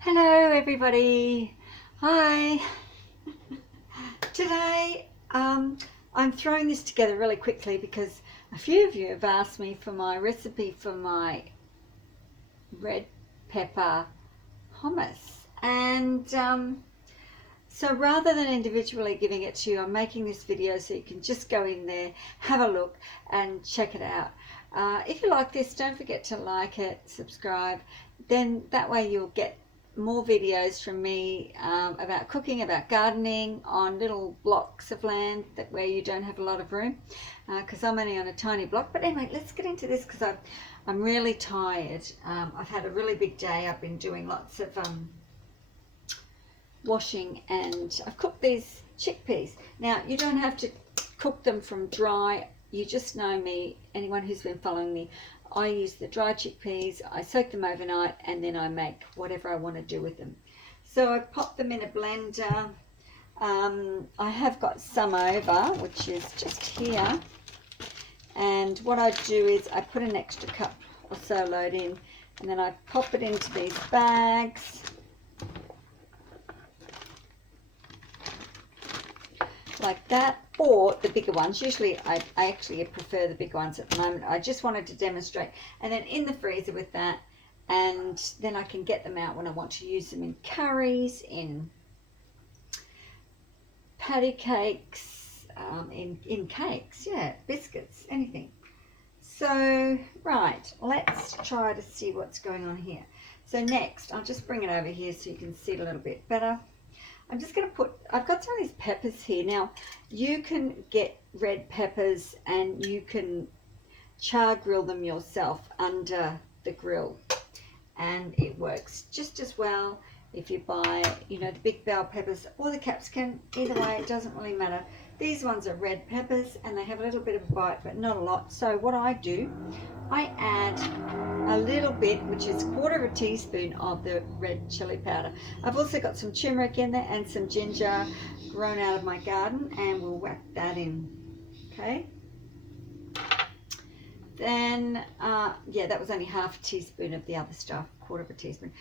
Hello everybody. Hi. Today I'm throwing this together really quickly because a few of you have asked me for my recipe for my red pepper hummus, and so rather than individually giving it to you, I'm making this video so you can just go in there, have a look and check it out. If you like this, don't forget to like it, subscribe, then that way you'll get more videos from me about cooking, about gardening on little blocks of land where you don't have a lot of room, because I'm only on a tiny block. But anyway, let's get into this because I'm really tired. I've had a really big day. I've been doing lots of washing, and I've cooked these chickpeas. Now you don't have to cook them from dry. You just know me, anyone who's been following me, I use the dry chickpeas, I soak them overnight, and then I make whatever I want to do with them. So I pop them in a blender. I have got some over, which is just here, and what I do is I put an extra cup or so load in, and then I pop it into these bags like that, or the bigger ones. Usually I actually prefer the bigger ones at the moment. I just wanted to demonstrate, and then in the freezer with that, and then I can get them out when I want to use them in curries, in patty cakes, in cakes, yeah, biscuits, anything. So right, let's try to see what's going on here. So next, I'll just bring it over here so you can see it a little bit better. I'm just going to put, I've got some of these peppers here. Now, you can get red peppers and you can char grill them yourself under the grill, and it works just as well if you buy, you know, the big bell peppers or the capsicum. Either way, it doesn't really matter. These ones are red peppers and they have a little bit of a bite, but not a lot. So what I do, I add a little bit, which is 1/4 teaspoon of the red chili powder. I've also got some turmeric in there and some ginger grown out of my garden, and we'll whack that in. Okay. Then, yeah, that was only 1/2 teaspoon of the other stuff, 1/4 teaspoon.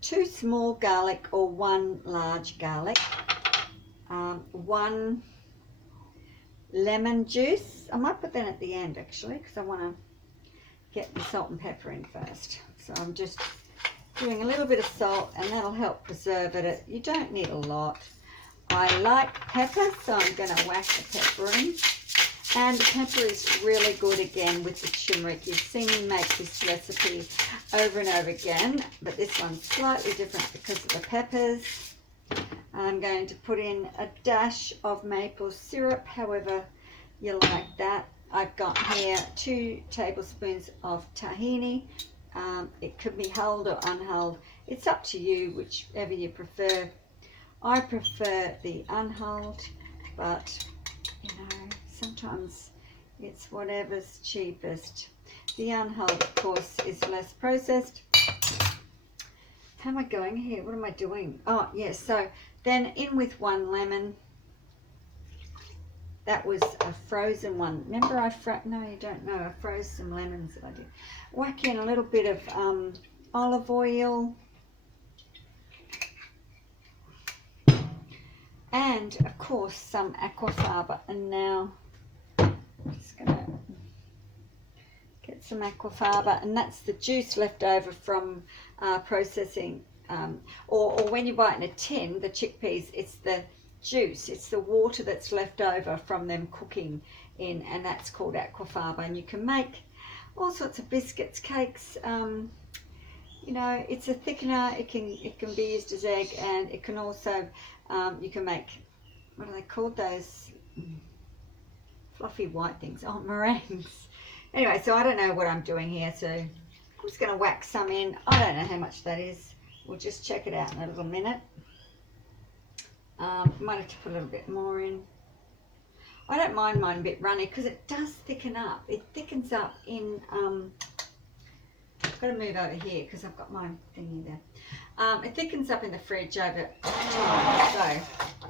2 small garlic or 1 large garlic. 1 lemon juice. I might put that at the end actually, because I want to get the salt and pepper in first. So I'm just doing a little bit of salt, and that'll help preserve it. You don't need a lot. I like pepper, so I'm going to whack the pepper in. And the pepper is really good again with the turmeric. You've seen me make this recipe over and over again, but this one's slightly different because of the peppers. I'm going to put in a dash of maple syrup, however you like that. I've got here 2 tablespoons of tahini. It could be hulled or unhulled. It's up to you, whichever you prefer. I prefer the unhulled, but you know, sometimes it's whatever's cheapest. The unhulled, of course, is less processed. How am I going here? What am I doing? Oh, yes. So then in with 1 lemon. That was a frozen one. Remember no, you don't know. I froze some lemons that I did. Whack in a little bit of olive oil. And, of course, some aquafaba. And now I'm just going to get some aquafaba. And that's the juice left over from processing. Or when you buy it in a tin, the chickpeas, it's the juice, it's the water that's left over from them cooking in, and that's called aquafaba. And you can make all sorts of biscuits, cakes. You know, it's a thickener. It can be used as egg, and it can also you can make, what are they called, those fluffy white things? Oh, meringues. Anyway, so I don't know what I'm doing here, so I'm just going to whack some in. I don't know how much that is. We'll just check it out in a little minute. Might have to put a little bit more in. I don't mind mine a bit runny because it does thicken up. It thickens up in, I've got to move over here because I've got my thingy there. It thickens up in the fridge over time.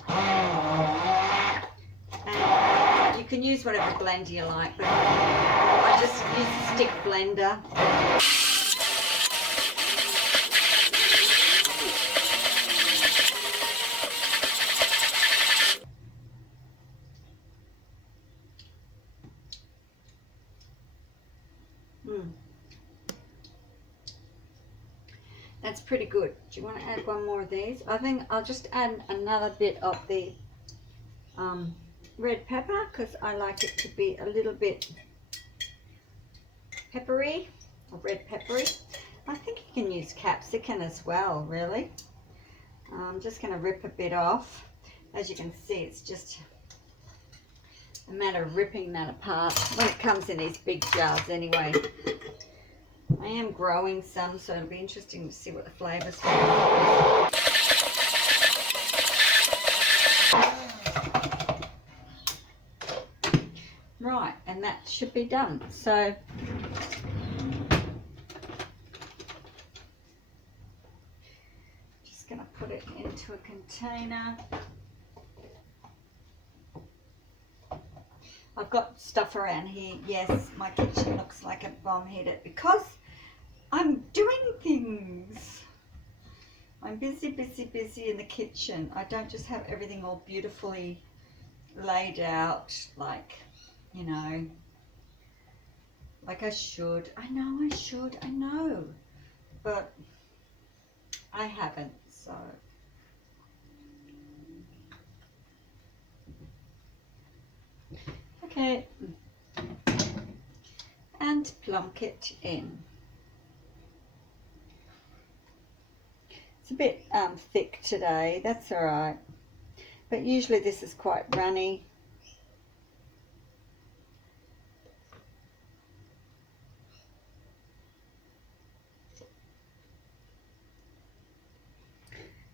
So, and you can use whatever blender you like, but I just use a stick blender. That's pretty good. Do you want to add one more of these? I think I'll just add another bit of the red pepper because I like it to be a little bit peppery, or red peppery. I think you can use capsicum as well, really. I'm just going to rip a bit off. As you can see, it's just a matter of ripping that apart when it comes in these big jars anyway. I am growing some, so it'll be interesting to see what the flavours are. Right, and that should be done. So just going to put it into a container. I've got stuff around here. Yes, my kitchen looks like a bomb headed because I'm doing things. I'm busy in the kitchen. I don't just have everything all beautifully laid out like, you know, like I should. I know I should, I know, but I haven't, so. Okay, and plonk it in. It's a bit thick today, that's all right, but usually this is quite runny.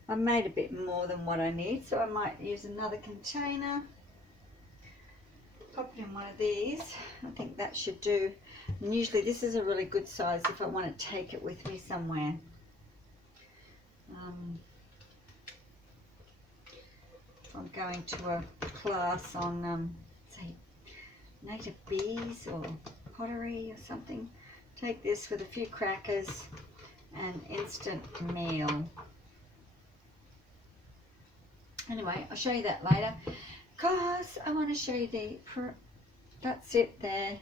I made a bit more than what I need, so I might use another container. Pop it in one of these. I think that should do. And usually this is a really good size if I want to take it with me somewhere. If I'm going to a class on, say, native bees or pottery or something, take this with a few crackers and instant meal. Anyway, I'll show you that later because I want to show you that's it there.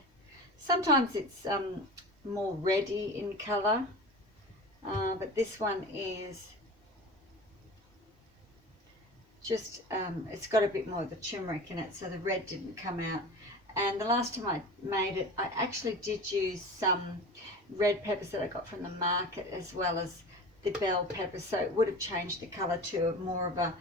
Sometimes it's more reddy in colour, but this one is just, it's got a bit more of the turmeric in it, so the red didn't come out. And the last time I made it, I actually did use some red peppers that I got from the market as well as the bell pepper, so it would have changed the colour to more of a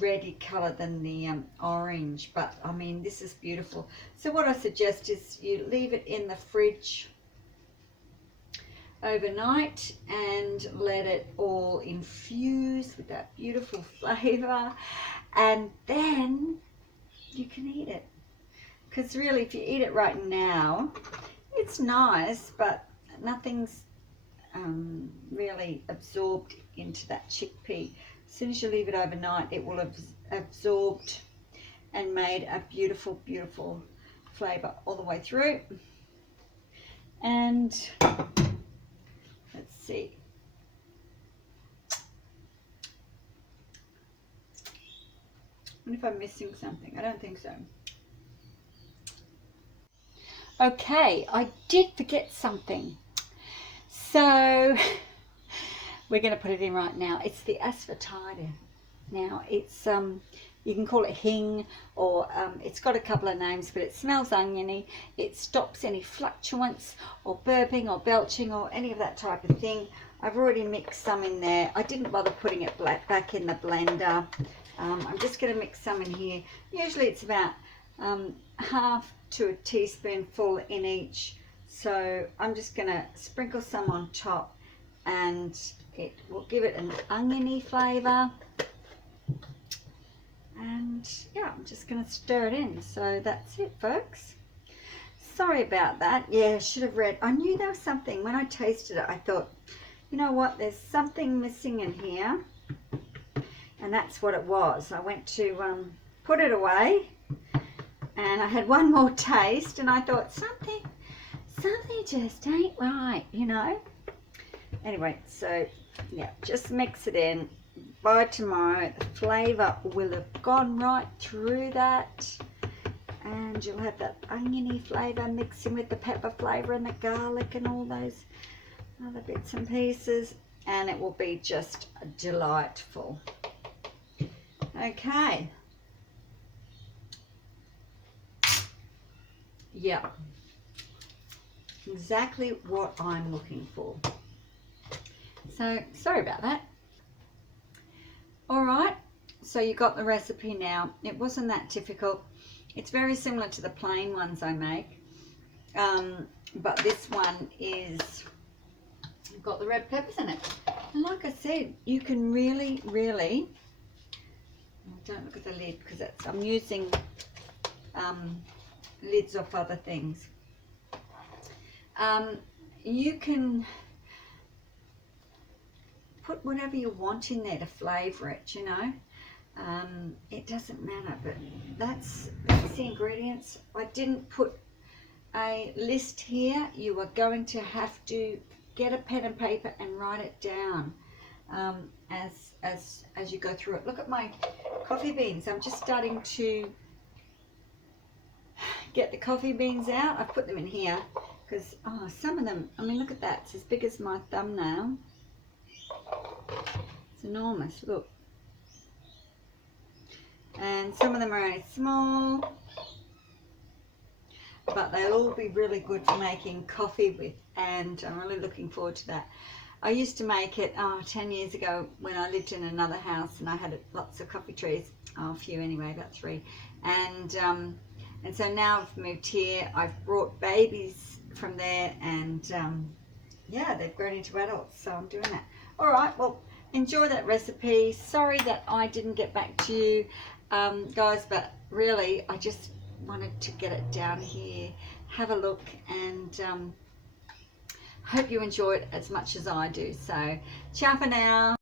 reddy colour than the orange. But I mean, this is beautiful. So what I suggest is you leave it in the fridge overnight and let it all infuse with that beautiful flavour, and then you can eat it. Because really, if you eat it right now, it's nice, but nothing's really absorbed into that chickpea. As soon as you leave it overnight, it will have absorbed and made a beautiful, beautiful flavour all the way through. And let's see. I wonder if I'm missing something. I don't think so. Okay, I did forget something. So we're going to put it in right now. It's the asafoetida. Now it's you can call it hing, or it's got a couple of names, but it smells oniony. It stops any flatulence or burping or belching or any of that type of thing. I've already mixed some in there. I didn't bother putting it back in the blender. I'm just going to mix some in here. Usually it's about half to a teaspoonful in each. So I'm just going to sprinkle some on top, and it will give it an oniony flavour. And yeah, I'm just going to stir it in. So that's it, folks. Sorry about that. Yeah, I should have read. I knew there was something. When I tasted it, I thought, you know what, there's something missing in here. And that's what it was. I went to put it away, and I had one more taste, and I thought something just ain't right, you know. Anyway, so yeah, just mix it in. By tomorrow, the flavour will have gone right through that, and you'll have that oniony flavour mixing with the pepper flavour and the garlic and all those other bits and pieces, and it will be just delightful. Okay. Yeah. Exactly what I'm looking for. So, sorry about that. All right. So you got the recipe now. It wasn't that difficult. It's very similar to the plain ones I make. But this one is got the red peppers in it. And like I said, you can really, don't look at the lid because I'm using lids off other things. You can put whatever you want in there to flavour it, you know. It doesn't matter, but that's the ingredients. I didn't put a list here. You are going to have to get a pen and paper and write it down as you go through it. Look at my coffee beans. I'm just starting to get the coffee beans out. I put them in here because some of them, I mean, look at that. It's as big as my thumbnail. It's enormous. Look. And some of them are only small, but they'll all be really good for making coffee with, and I'm really looking forward to that. I used to make it 10 years ago when I lived in another house, and I had lots of coffee trees, a few anyway, about 3, and so now I've moved here. I've brought babies from there, and yeah, they've grown into adults, so I'm doing that. All right, well, enjoy that recipe. Sorry that I didn't get back to you guys, but really I just wanted to get it down here. Have a look, and hope you enjoy it as much as I do. So ciao for now.